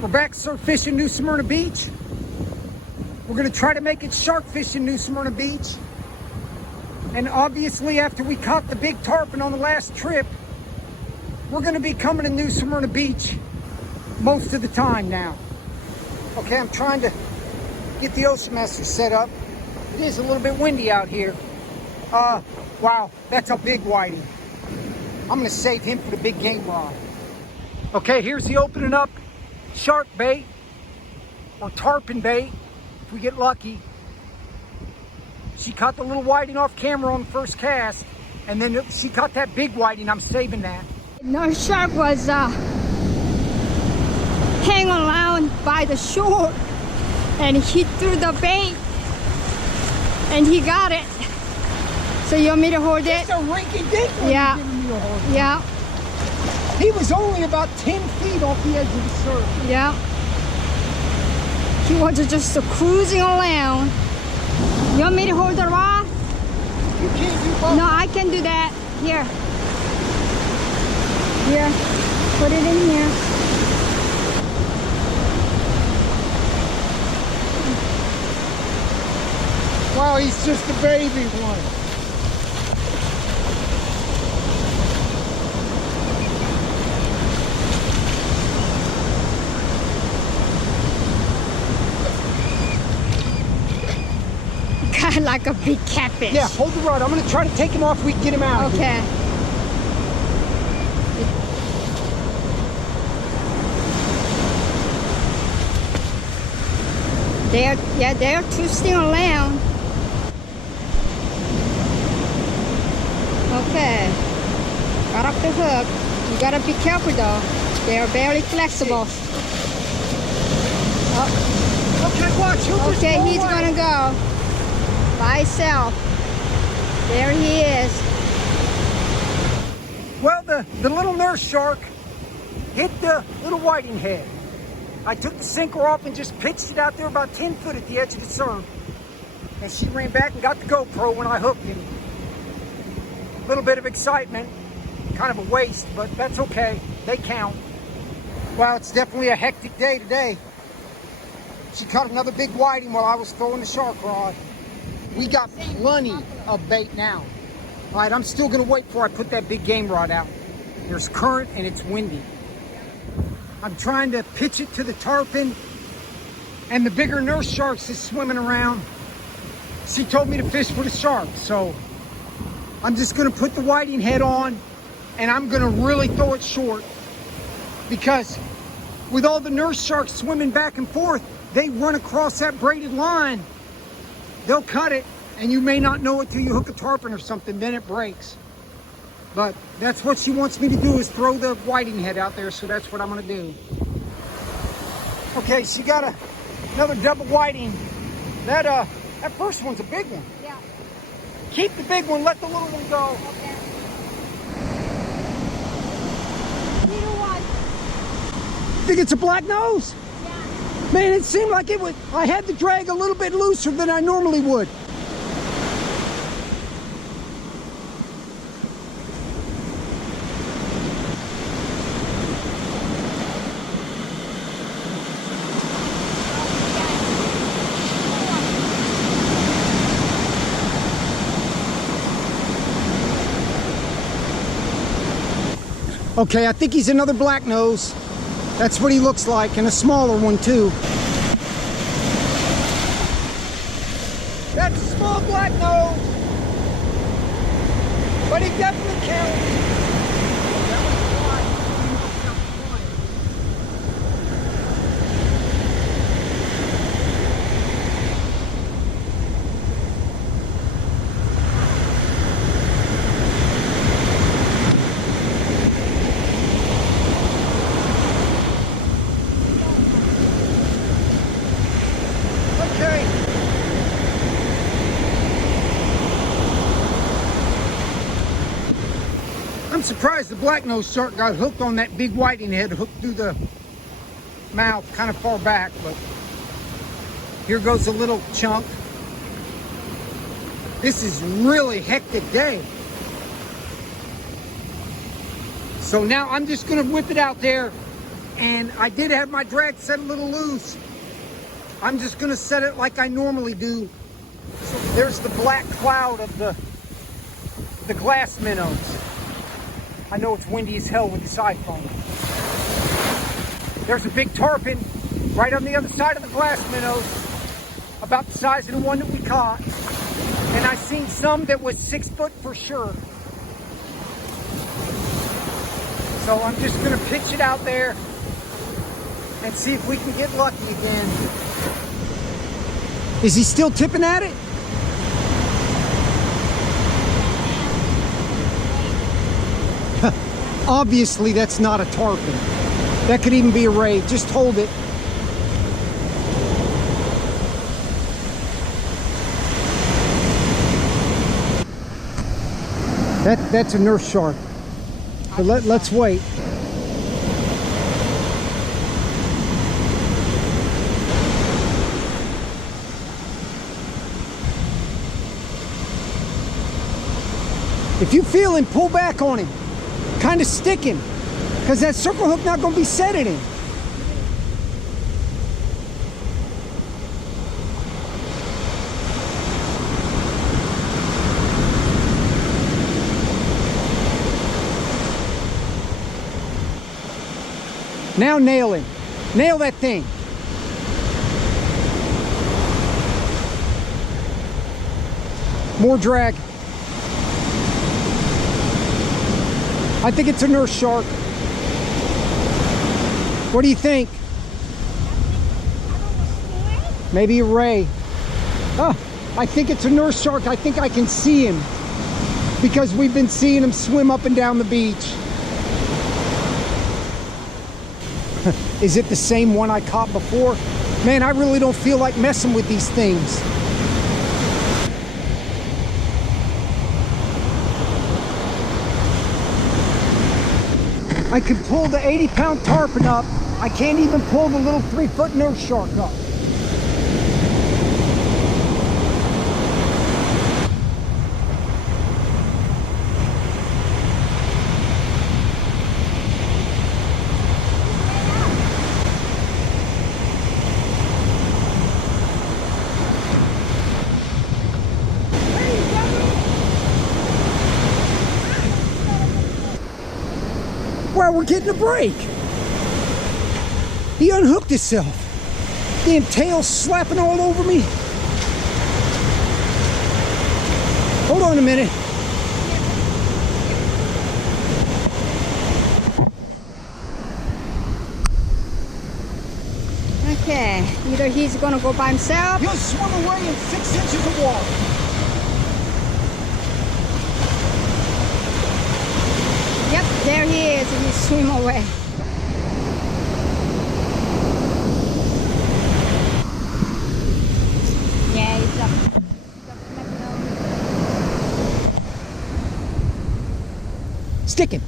We're back surf fishing New Smyrna Beach. We're gonna try to make it shark fishing New Smyrna Beach. And obviously after we caught the big tarpon on the last trip, we're gonna be coming to New Smyrna Beach most of the time now. Okay, I'm trying to get the ocean master set up. It is a little bit windy out here. Wow, that's a big whiting. I'm gonna save him for the big game rod. Okay, here's the opening up shark bait or tarpon bait if we get lucky. She caught the little whiting off camera on the first cast, and then she caught that big whiting. I'm saving that. No shark was hanging around by the shore, and he threw the bait and he got it. So you want me to hold it? It's a rinky-dink one. Yeah. Yeah. He was only about 10 feet off the edge of the surf. Yeah. He was just cruising around. You want me to hold the rod? You can't do both. No, I can do that. Here. Here. Put it in here. Wow, he's just a baby one. Like a big catfish. Yeah, hold the rod. I'm going to try to take him off. We can get him out. Okay. They're twisting around. Okay. Got off the hook. You gotta be careful though. They are very flexible. Oh. Okay, watch. Okay, he's gonna go by himself. There he is. Well, the little nurse shark hit the little whiting head. I took the sinker off and just pitched it out there about 10 foot at the edge of the surf. And she ran back and got the GoPro when I hooked him. A little bit of excitement, kind of a waste, but that's okay. They count. Wow, it's definitely a hectic day today. She caught another big whiting while I was throwing the shark rod. We got plenty of bait now. All right, I'm still gonna wait before I put that big game rod out. There's current and it's windy. I'm trying to pitch it to the tarpon, and the bigger nurse sharks is swimming around. She told me to fish for the sharks, so I'm just gonna put the whiting head on, and I'm gonna really throw it short, because with all the nurse sharks swimming back and forth, they run across that braided line. They'll cut it, and you may not know it till you hook a tarpon or something, then it breaks. But that's what she wants me to do, is throw the whiting head out there, so that's what I'm gonna do. Okay, she got another double whiting. That first one's a big one. Yeah. Keep the big one, let the little one go. Okay. Little one. Think it's a black nose? Yeah. Man, it seemed like it was, I had to drag a little bit looser than I normally would. Okay, I think he's another black nose. That's what he looks like, and a smaller one too. That's a small black nose, but he definitely counts. I'm surprised the black-nosed shark got hooked on that big whiting head, hooked through the mouth kind of far back, but here goes a little chunk. This is really hectic day. So now I'm just gonna whip it out there And I did have my drag set a little loose. I'm just gonna set it like I normally do. So there's the black cloud of the glass minnows. I know it's windy as hell with this iPhone. There's a big tarpon right on the other side of the glass minnows, about the size of the one that we caught. And I seen some that was 6 foot for sure. So I'm just gonna pitch it out there and see if we can get lucky again. Is he still tipping at it? Obviously that's not a tarpon. That could even be a ray. Just hold it. That's a nurse shark. But let's wait. If you feel him, pull back on him. Kind of stick him. Because that circle hook not going to be set at him. Now nail him. Nail that thing. More drag. I think it's a nurse shark. What do you think? Maybe a ray. Oh, I think it's a nurse shark. I think I can see him because we've been seeing him swim up and down the beach. Is it the same one I caught before? Man, I really don't feel like messing with these things. I could pull the 80-pound tarpon up. I can't even pull the little 3-foot nurse shark up. Wow, we're getting a break. He unhooked himself. Damn tail slapping all over me. Hold on a minute. Okay, either he's gonna go by himself. He'll swim away in 6 inches of water. Yep, there he is, and he swim away. Yeah, he's up. Stick him.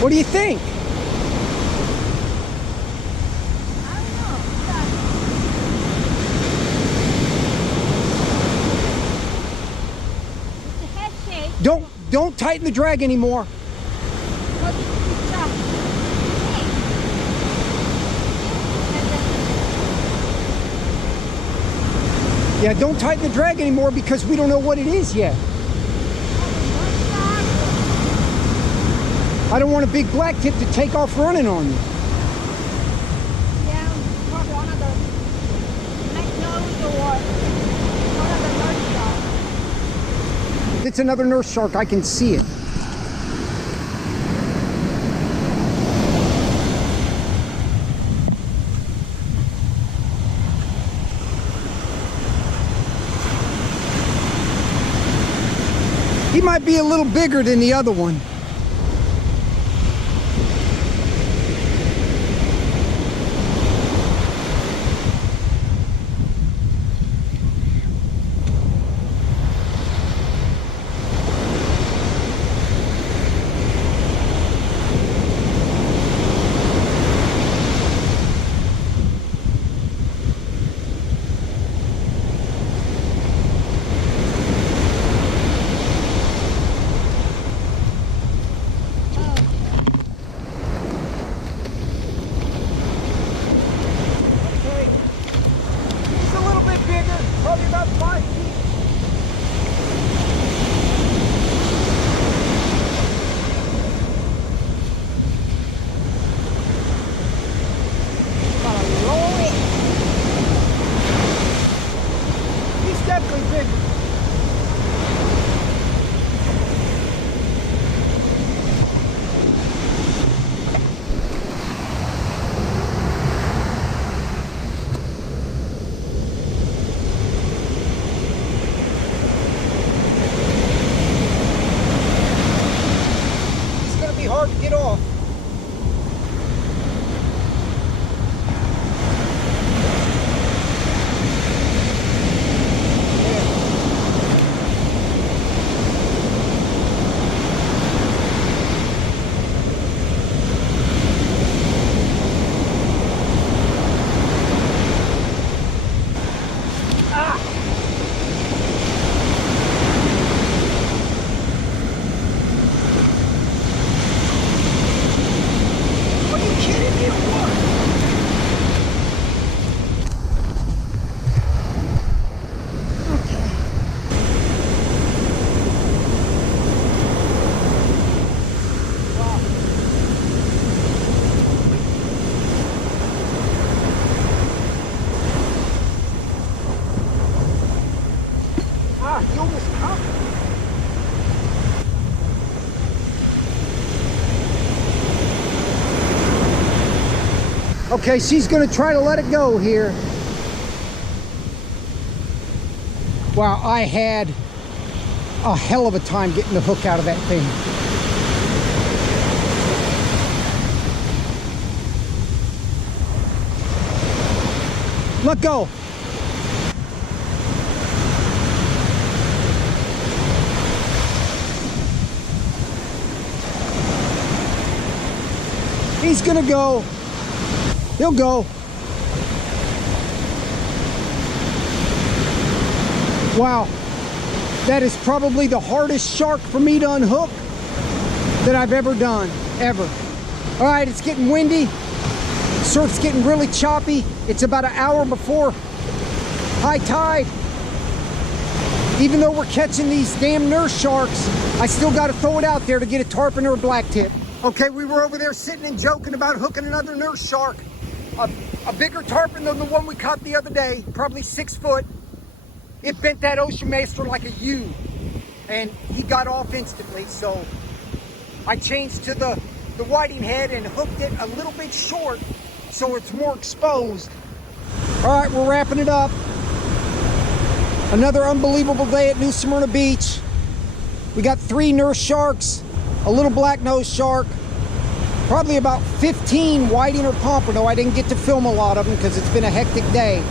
What do you think? I don't know. It's a head shake. Don't tighten the drag anymore. What is this job? Yeah, don't tighten the drag anymore because we don't know what it is yet. I don't want a big black tip to take off running on you. Yeah, probably one of the black nose or one of the nurse sharks. It's another nurse shark. I can see it. He might be a little bigger than the other one. off. Okay, she's gonna try to let it go here. Wow, I had a hell of a time getting the hook out of that thing. Let go. He's gonna go. He'll go. Wow, that is probably the hardest shark for me to unhook that I've ever done, ever. All right, it's getting windy. Surf's getting really choppy. It's about an hour before high tide. Even though we're catching these damn nurse sharks, I still got to throw it out there to get a tarpon or a blacktip. Okay, we were over there sitting and joking about hooking another nurse shark. A bigger tarpon than the one we caught the other day, probably 6 foot. It bent that ocean master like a U, and he got off instantly. So I changed to the whiting head and hooked it a little bit short so it's more exposed. All right, we're wrapping it up. Another unbelievable day at New Smyrna Beach. We got 3 nurse sharks, a little black-nosed shark, probably about 15 whiting or pompano. I didn't get to film a lot of them because it's been a hectic day.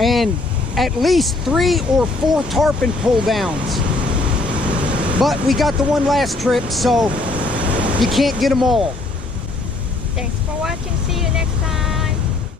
And at least 3 or 4 tarpon pull downs. But we got the one last trip, so you can't get them all. Thanks for watching. See you next time.